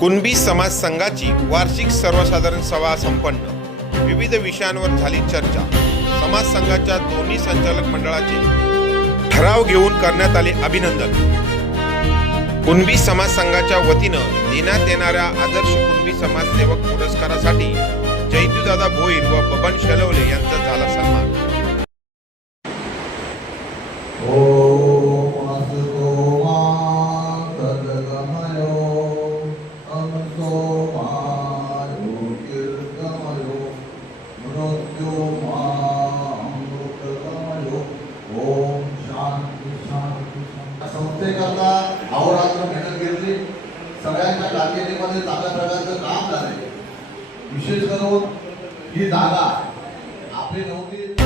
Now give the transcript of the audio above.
कुणबी समाज संघाची वार्षिक सर्वसाधारण सभा संपन्न. विविध विषयांवर झाली चर्चा. समाज संघाच्या दोन्ही संचालक मंडळाचे ठराव घेऊन करण्यात आले अभिनंदन. कुणबी समाज संघाच्या वतीनं देण्यात येणाऱ्या आदर्श कुणबी समाजसेवक पुरस्कारासाठी जयतूदादा भोईर व बबन शेलवले यांचा संस्थेकरता अहोरात्र मेहनत घेतली. सगळ्यांच्या कारकिर्दीमध्ये चांगल्या प्रकारचं काम झाले विशेष करून ही जागा आपली नव्हती